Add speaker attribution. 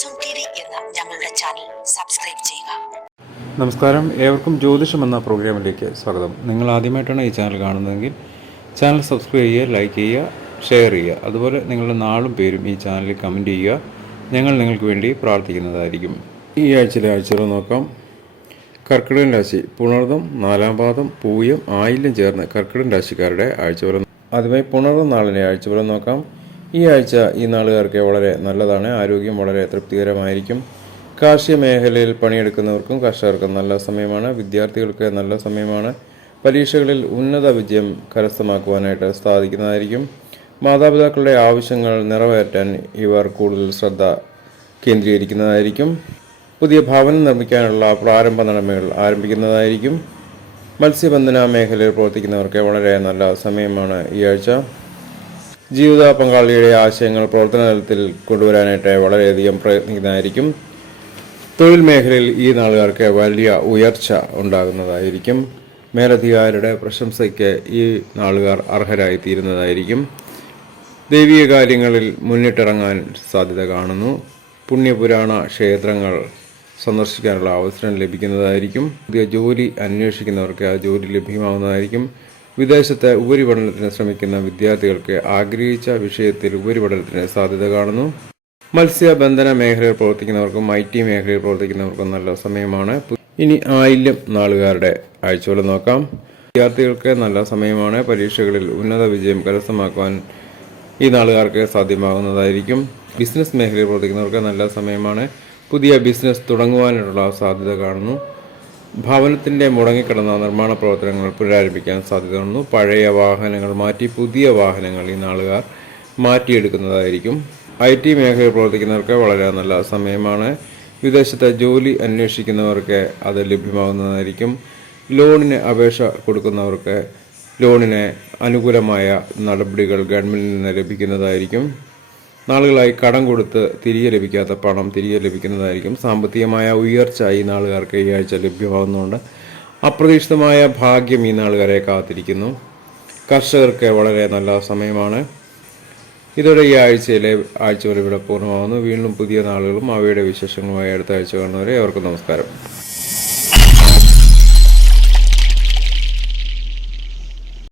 Speaker 1: ജ്യോതിഷം എന്ന ഞങ്ങളുടെ ചാനൽ സബ്സ്ക്രൈബ് ചെയ്യുക.
Speaker 2: നമസ്കാരം. ഏവർക്കും ജ്യോതിഷം എന്ന പ്രോഗ്രാമിലേക്ക് സ്വാഗതം. നിങ്ങൾ ആദ്യമായിട്ടാണ് ഈ ചാനൽ കാണുന്നതെങ്കിൽ ചാനൽ സബ്സ്ക്രൈബ് ചെയ്യുക ലൈക്ക് ചെയ്യുക ഷെയർ ചെയ്യുക. അതുപോലെ നിങ്ങളുടെ നാളും പേരും ഈ ചാനലിൽ കമന്റ് ചെയ്യുക. ഞങ്ങൾ നിങ്ങൾക്ക് വേണ്ടി പ്രാർത്ഥിക്കുന്നതായിരിക്കും. ഈ ആഴ്ചയിലെ ആഴ്ചകൾ നോക്കാം. കർക്കിടകൻ രാശി പുണർദം നാലാം പാദം പൂയം ആയില്യം ചേർന്ന് കർക്കിടകൻ രാശിക്കാരുടെ ആഴ്ചവരം ആദ്യമായി പുണർദം നാളിനെ ആഴ്ചവരം നോക്കാം. ഈ ആഴ്ച ഈ നാളുകാർക്ക് വളരെ നല്ലതാണ്. ആരോഗ്യം വളരെ തൃപ്തികരമായിരിക്കും. കാർഷിക മേഖലയിൽ പണിയെടുക്കുന്നവർക്കും കർഷകർക്കും നല്ല സമയമാണ്. വിദ്യാർത്ഥികൾക്ക് നല്ല സമയമാണ്. പരീക്ഷകളിൽ ഉന്നത വിജയം കരസ്ഥമാക്കുവാനായിട്ട് സാധിക്കുന്നതായിരിക്കും. മാതാപിതാക്കളുടെ ആവശ്യങ്ങൾ നിറവേറ്റാൻ ഇവർ കൂടുതൽ ശ്രദ്ധ കേന്ദ്രീകരിക്കുന്നതായിരിക്കും. പുതിയ ഭവനം നിർമ്മിക്കാനുള്ള പ്രാരംഭ നടമകൾ ആരംഭിക്കുന്നതായിരിക്കും. മത്സ്യബന്ധന മേഖലയിൽ പ്രവർത്തിക്കുന്നവർക്ക് വളരെ നല്ല സമയമാണ് ഈ ആഴ്ച. ജീവിത പങ്കാളിയുടെ ആശയങ്ങൾ പ്രവർത്തന തലത്തിൽ കൊണ്ടുവരാനായിട്ട് വളരെയധികം പ്രയത്നിക്കുന്നതായിരിക്കും. തൊഴിൽ മേഖലയിൽ ഈ നാളുകാർക്ക് വലിയ ഉയർച്ച ഉണ്ടാകുന്നതായിരിക്കും. മേലധികാരിയുടെ പ്രശംസയ്ക്ക് ഈ നാളുകാർ അർഹരായി തീരുന്നതായിരിക്കും ദൈവിക കാര്യങ്ങളിൽ മുന്നിട്ടിറങ്ങാൻ സാധ്യത കാണുന്നു. പുണ്യപുരാണ ക്ഷേത്രങ്ങൾ സന്ദർശിക്കാനുള്ള അവസരം ലഭിക്കുന്നതായിരിക്കും. പുതിയ ജോലി അന്വേഷിക്കുന്നവർക്ക് ആ ജോലി ലഭ്യമാവുന്നതായിരിക്കും. വിദേശത്ത് ഉപരിപഠനത്തിന് ശ്രമിക്കുന്ന വിദ്യാർത്ഥികൾക്ക് ആഗ്രഹിച്ച വിഷയത്തിൽ ഉപരിപഠനത്തിന് സാധ്യത കാണുന്നു. മത്സ്യബന്ധന മേഖലയിൽ പ്രവർത്തിക്കുന്നവർക്കും ഐ ടി മേഖലയിൽ പ്രവർത്തിക്കുന്നവർക്കും നല്ല സമയമാണ്. ഇനി ആയില്യം നാളുകാരുടെ ആഴ്ചകൾ നോക്കാം. വിദ്യാർത്ഥികൾക്ക് നല്ല സമയമാണ്. പരീക്ഷകളിൽ ഉന്നത വിജയം കരസ്ഥമാക്കുവാൻ ഈ നാളുകാർക്ക് സാധ്യമാകുന്നതായിരിക്കും. ബിസിനസ് മേഖലയിൽ പ്രവർത്തിക്കുന്നവർക്ക് നല്ല സമയമാണ്. പുതിയ ബിസിനസ് തുടങ്ങുവാനുള്ള സാധ്യത കാണുന്നു. ഭവനത്തിന്റെ മുടങ്ങിക്കിടന്ന നിർമ്മാണ പ്രവർത്തനങ്ങൾ പുനരാരംഭിക്കാൻ സാധ്യത കാണുന്നു പഴയ വാഹനങ്ങൾ മാറ്റി പുതിയ വാഹനങ്ങൾ ഈ നാളുകാർ മാറ്റിയെടുക്കുന്നതായിരിക്കും. ഐ ടി മേഖലയിൽ പ്രവർത്തിക്കുന്നവർക്ക് വളരെ നല്ല സമയമാണ്. വിദേശത്തെ ജോലി അന്വേഷിക്കുന്നവർക്ക് അത് ലഭ്യമാകുന്നതായിരിക്കും. ലോണിന് അപേക്ഷ കൊടുക്കുന്നവർക്ക് ലോണിന് അനുകൂലമായ നടപടികൾ ഗവൺമെന്റിൽ നിന്ന് ലഭിക്കുന്നതായിരിക്കും. നാളുകളായി കടം കൊടുത്ത് തിരികെ ലഭിക്കാത്ത പണം തിരികെ ലഭിക്കുന്നതായിരിക്കും. സാമ്പത്തികമായ ഉയർച്ച ഈ നാളുകാർക്ക് ഈ ആഴ്ച ലഭ്യമാകുന്നുണ്ട്. അപ്രതീക്ഷിതമായ ഭാഗ്യം ഈ നാളുകാരെ കാത്തിരിക്കുന്നു. കർഷകർക്ക് വളരെ നല്ല സമയമാണ്. ഇതോടെ ഈ ആഴ്ചയിലെ ആഴ്ചകൾ ഇവിടെ പൂർണമാകുന്നു. വീണ്ടും പുതിയ നാളുകളും അവയുടെ വിശേഷങ്ങളുമായി അടുത്ത ആഴ്ച കാണുന്നവരെ അവർക്ക് നമസ്കാരം.